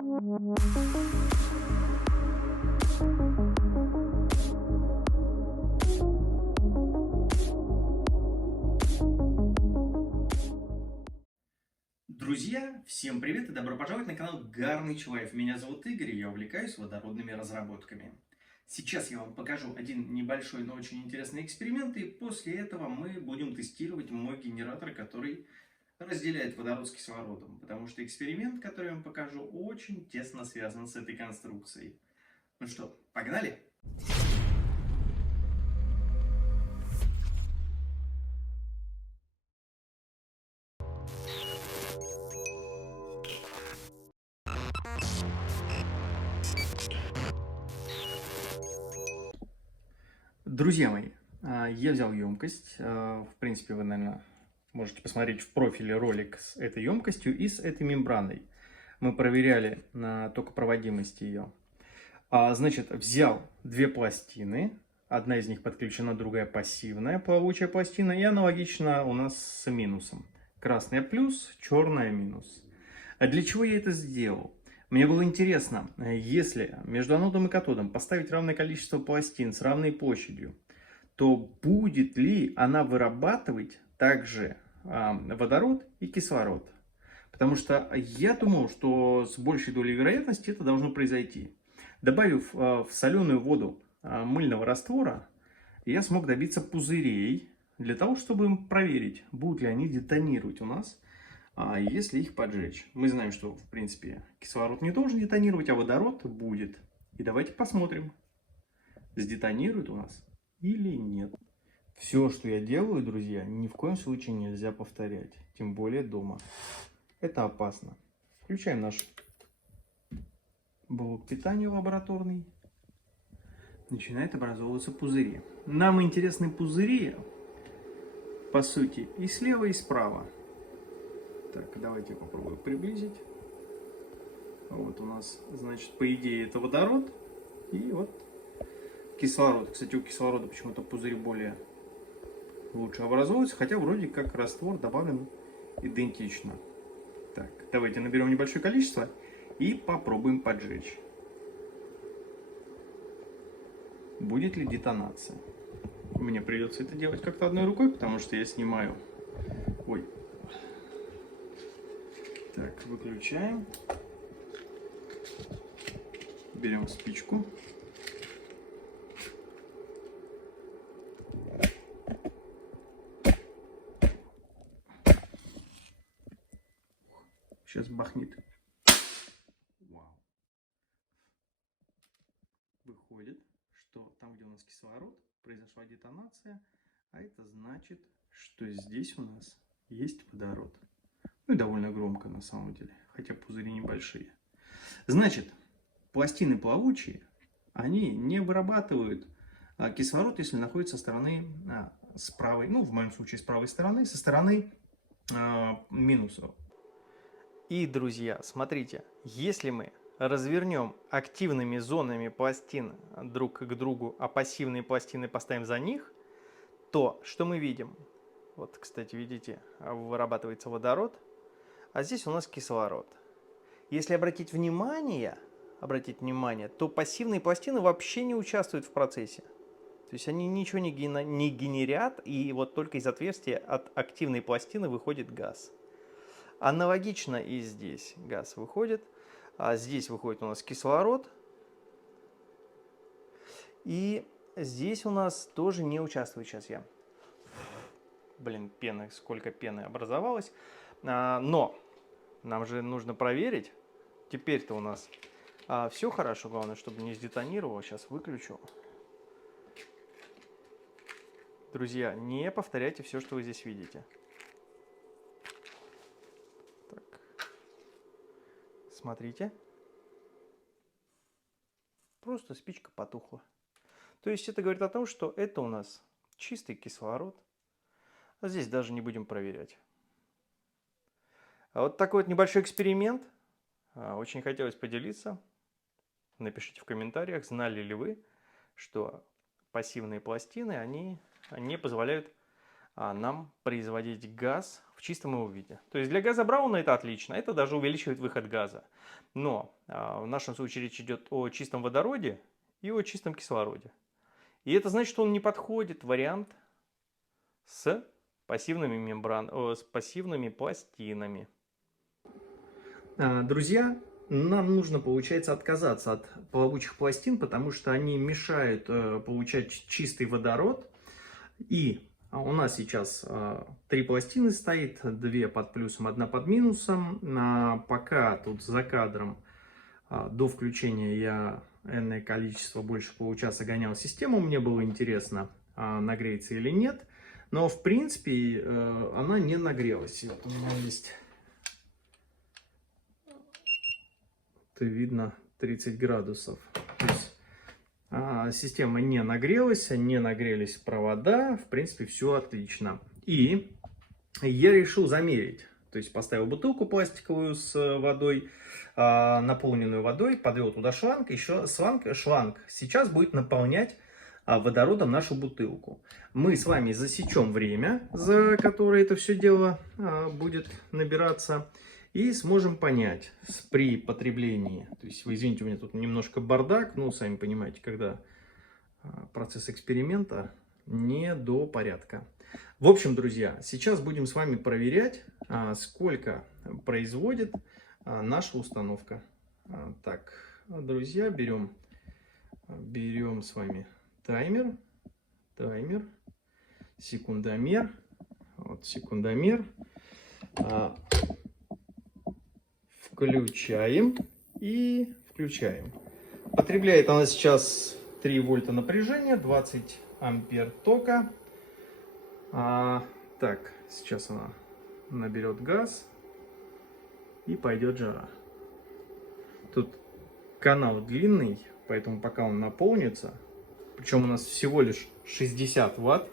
Друзья, всем привет и добро пожаловать на канал Гарныч Лайф. Меня зовут Игорь, и я увлекаюсь водородными разработками. Сейчас я вам покажу один небольшой, но очень интересный эксперимент, и после этого мы будем тестировать мой генератор, который разделяет водород с кислородом, потому что эксперимент, который я вам покажу, очень тесно связан с этой конструкцией. Ну что, погнали? Друзья мои, я взял емкость. В принципе, вы, наверное, можете посмотреть в профиле ролик с этой емкостью и с этой мембраной. Мы проверяли на токопроводимость ее. Значит, взял две пластины. Одна из них подключена, другая пассивная плавучая пластина. И аналогично у нас с минусом. Красная плюс, черная минус. А для чего я это сделал? Мне было интересно, если между анодом и катодом поставить равное количество пластин с равной площадью, то будет ли она вырабатывать также водород и кислород? Потому что я думал, что с большей долей вероятности это должно произойти. Добавив в соленую воду мыльного раствора, я смог добиться пузырей для того, чтобы проверить, будут ли они детонировать у нас, если их поджечь. Мы знаем, что в принципе кислород не должен детонировать, а водород будет. И давайте посмотрим, сдетонирует у нас или нет. Все, что я делаю, друзья, ни в коем случае нельзя повторять, тем более дома. Это опасно. Включаем наш блок питания лабораторный. Начинает образовываться пузыри. Нам интересны пузыри, по сути, и слева, и справа. Так, давайте я попробую приблизить. Вот у нас, значит, по идее это водород. И вот кислород. Кстати, у кислорода почему-то пузырь более лучше образовывается. Хотя вроде как раствор добавлен идентично. Так, давайте наберем небольшое количество и попробуем поджечь. Будет ли детонация? Мне придется это делать как-то одной рукой, потому что я снимаю. Ой. Так, выключаем. Берем спичку. Сейчас бахнет. Вау. Выходит, что там, где у нас кислород, произошла детонация, а это значит, что здесь у нас есть водород. Ну и довольно громко на самом деле, хотя пузыри небольшие. Значит, пластины плавучие, они не вырабатывают кислород, если находится со стороны с правой, ну в моем случае с правой стороны, со стороны минуса. И, друзья, смотрите, если мы развернем активными зонами пластин друг к другу, а пассивные пластины поставим за них, то что мы видим? Вот, кстати, видите, вырабатывается водород, а здесь у нас кислород. Если обратить внимание, то пассивные пластины вообще не участвуют в процессе. То есть они ничего не генерят, и вот только из отверстия от активной пластины выходит газ. Аналогично и здесь газ выходит, а здесь выходит у нас кислород, и здесь у нас тоже не участвует. Сейчас я, пены, сколько пены образовалось, но нам же нужно проверить. Теперь-то у нас все хорошо, главное, чтобы не сдетонировало. Сейчас выключу. Друзья, не повторяйте все, что вы здесь видите. Смотрите. Просто спичка потухла. То есть это говорит о том, что это у нас чистый кислород. А здесь даже не будем проверять. А вот такой вот небольшой эксперимент. Очень хотелось поделиться. Напишите в комментариях, знали ли вы, что пассивные пластины, они не позволяют нам производить газ в чистом его виде. То есть для газа Брауна это отлично, это даже увеличивает выход газа. Но в нашем случае речь идет о чистом водороде и о чистом кислороде. И это значит, что он не подходит вариант с с пассивными пластинами. Друзья, нам нужно, получается, отказаться от плавучих пластин, потому что они мешают получать чистый водород. И у нас сейчас 3 пластины стоит, 2 под плюсом, 1 под минусом. Пока тут за кадром до включения я энное количество, больше получаса гонял систему. Мне было интересно, нагреется или нет. Но в принципе она не нагрелась. Вот у меня есть, это видно, 30 градусов. То есть, система не нагрелась, не нагрелись провода, в принципе, все отлично. И я решил замерить, то есть поставил бутылку пластиковую с водой, наполненную водой, подвел туда шланг, еще шланг сейчас будет наполнять водородом нашу бутылку. Мы с вами засечем время, за которое это все дело будет набираться. И сможем понять при потреблении, то есть вы извините, у меня тут немножко бардак, ну, сами понимаете, когда процесс эксперимента не до порядка. В общем, друзья, сейчас будем с вами проверять, сколько производит наша установка. Так, друзья, берем с вами таймер, секундомер, вот секундомер. Включаем и включаем. Потребляет она сейчас 3 вольта напряжения, 20 ампер тока. Так, сейчас она наберет газ и пойдет жара. Тут канал длинный, поэтому пока он наполнится, причем у нас всего лишь 60 ватт,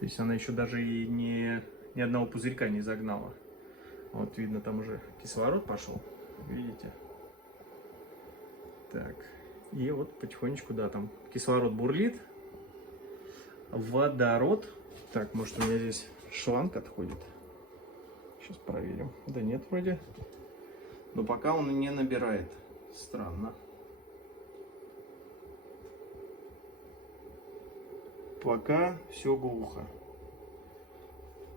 то есть она еще даже и ни одного пузырька не загнала. Вот видно, там уже кислород пошел, видите? Так, и вот потихонечку, да, там кислород бурлит, водород. Так, может у меня здесь шланг отходит. Сейчас проверим. Да нет, вроде. Но пока он не набирает. Странно. Пока все глухо.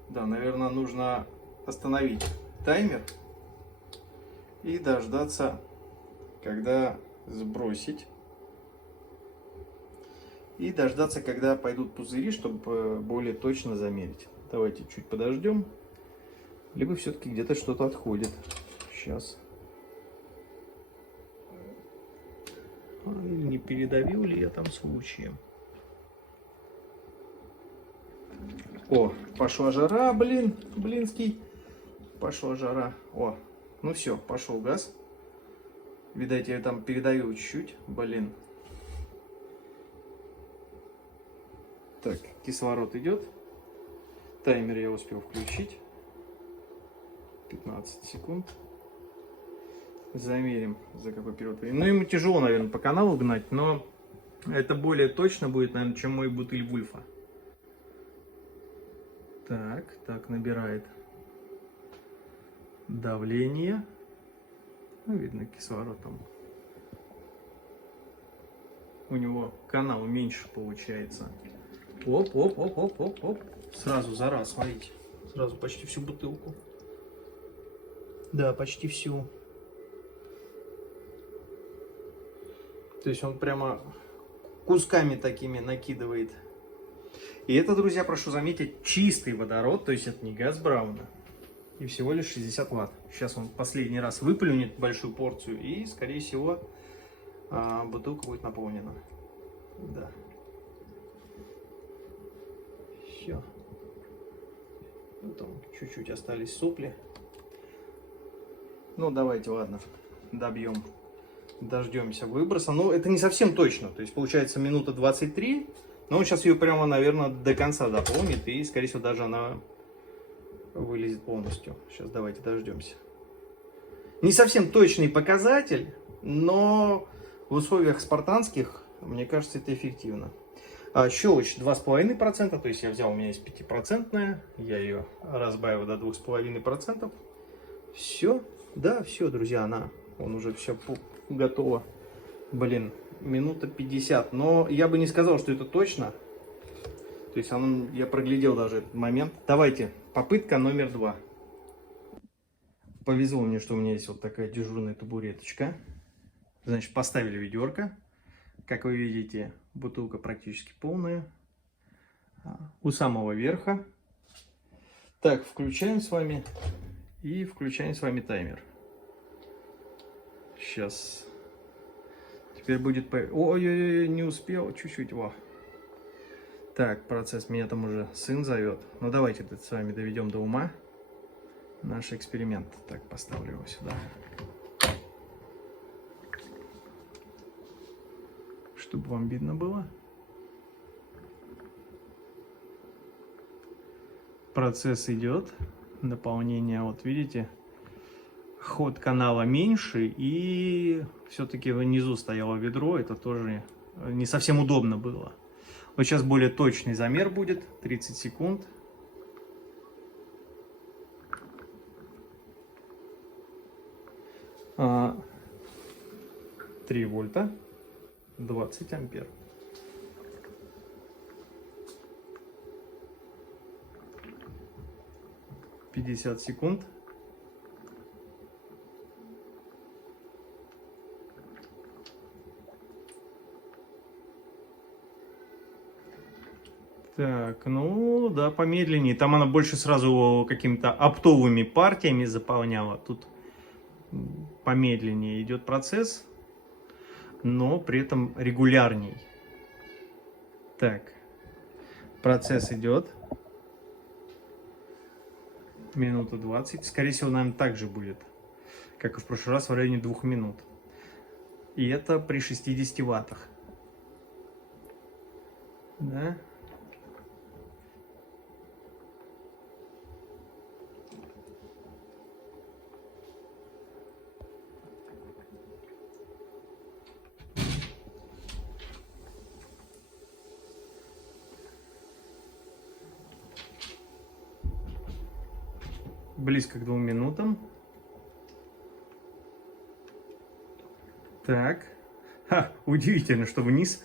Да, наверное, нужно остановить таймер и дождаться, когда сбросить, и дождаться, когда пойдут пузыри, чтобы более точно замерить. Давайте чуть подождем, либо все-таки где-то что-то отходит. Сейчас. Не передавил ли я там случаем? О, пошла жара, блинский. Пошла жара. О, ну все, пошел газ. Видать, я там передавил чуть-чуть. Блин. Так, кислород идет. Таймер я успел включить. 15 секунд. Замерим, за какой период времени. Ну, ему тяжело, наверное, по каналу гнать, но это более точно будет, наверное, чем мой бутыль Вульфа. Так, набирает давление. Ну, видно, кислород там. У него канал меньше получается. Оп. Сразу за раз, смотрите. Сразу почти всю бутылку. Да, почти всю. То есть он прямо кусками такими накидывает. И это, друзья, прошу заметить, чистый водород, то есть это не газ Брауна. И всего лишь 60 ватт. Сейчас он последний раз выплюнет большую порцию, и, скорее всего, бутылка будет наполнена. Да. Все. Ну, там чуть-чуть остались сопли. Ну, давайте, ладно, дождемся выброса. Но это не совсем точно. То есть, получается, минута 23. Но он сейчас ее прямо, наверное, до конца дополнит. И, скорее всего, даже она вылезет полностью. Сейчас давайте дождемся. Не совсем точный показатель, но в условиях спартанских, мне кажется, это эффективно. Щелочь 2,5%, то есть я взял, у меня есть 5%, я ее разбавил до 2,5%. Все, да, все, друзья, он уже все готово. Блин, минута 50, но я бы не сказал, что это точно. То есть я проглядел даже этот момент. Давайте, попытка номер 2. Повезло мне, что у меня есть вот такая дежурная табуреточка. Значит, поставили ведерко. Как вы видите, бутылка практически полная. У самого верха. Так, включаем с вами. И включаем с вами таймер. Сейчас. Теперь будет... Ой-ой-ой, не успел. Чуть-чуть. Во. Так, процесс. Меня там уже сын зовет. Ну, давайте с вами доведем до ума наш эксперимент. Так, поставлю его сюда. Чтобы вам видно было. Процесс идет. Наполнение, вот видите, ход канала меньше, и все-таки внизу стояло ведро. Это тоже не совсем удобно было. Вот сейчас более точный замер будет. 30 секунд. А, 3 вольта. 20 ампер. — 50 секунд. Так, ну да, помедленнее. Там она больше сразу какими-то оптовыми партиями заполняла. Тут помедленнее идет процесс, но при этом регулярней. Так, процесс идет. Минута 20. Скорее всего, наверное, так же будет, как и в прошлый раз, в районе 2 минут. И это при 60 ваттах. Да. Близко к 2 минутам. Так. Удивительно, что вниз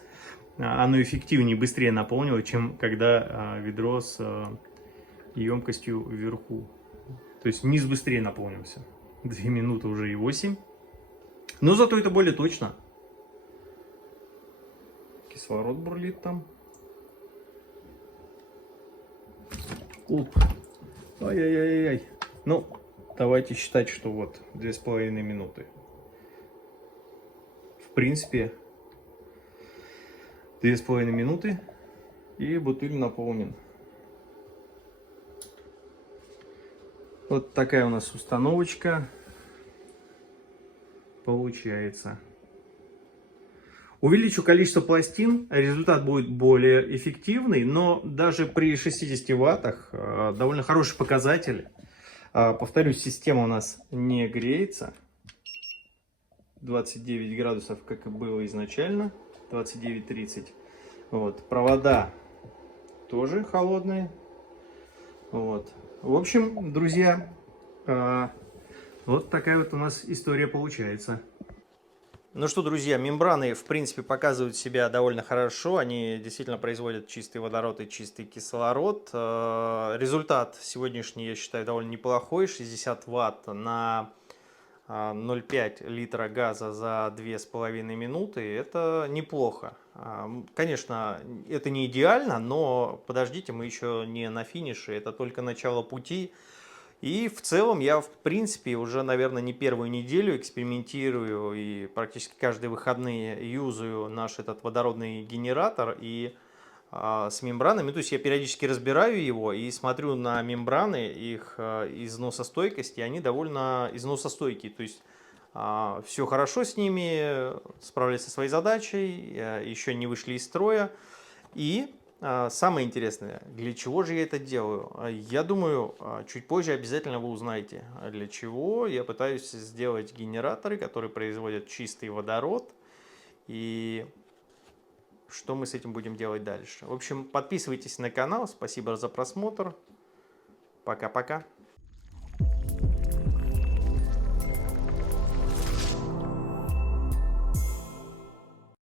оно эффективнее, быстрее наполнило, чем когда ведро с емкостью вверху. То есть вниз быстрее наполнился. 2 минуты уже и 8. Но зато это более точно. Кислород бурлит там. Оп. Ай-яй-яй-яй. Ну, давайте считать, что вот 2,5 минуты. В принципе, 2,5 минуты и бутыль наполнен. Вот такая у нас установочка получается. Увеличу количество пластин, результат будет более эффективный, но даже при 60 ваттах довольно хороший показатель. Повторюсь, система у нас не греется. 29 градусов, как и было изначально, 29-30. Вот. Провода тоже холодные. Вот. В общем, друзья, вот такая вот у нас история получается. Ну что, друзья, мембраны, в принципе, показывают себя довольно хорошо. Они действительно производят чистый водород и чистый кислород. Результат сегодняшний, я считаю, довольно неплохой. 60 ватт на 0,5 литра газа за 2,5 минуты. Это неплохо. Конечно, это не идеально, но подождите, мы еще не на финише. Это только начало пути. И в целом я, в принципе, уже, наверное, не первую неделю экспериментирую и практически каждые выходные юзаю наш этот водородный генератор и с мембранами. То есть я периодически разбираю его и смотрю на мембраны, их износостойкость, и они довольно износостойкие. То есть все хорошо с ними, справляются со своей задачей, еще не вышли из строя. И самое интересное, для чего же я это делаю? Я думаю, чуть позже обязательно вы узнаете, для чего я пытаюсь сделать генераторы, которые производят чистый водород. И что мы с этим будем делать дальше. В общем, подписывайтесь на канал. Спасибо за просмотр. Пока-пока.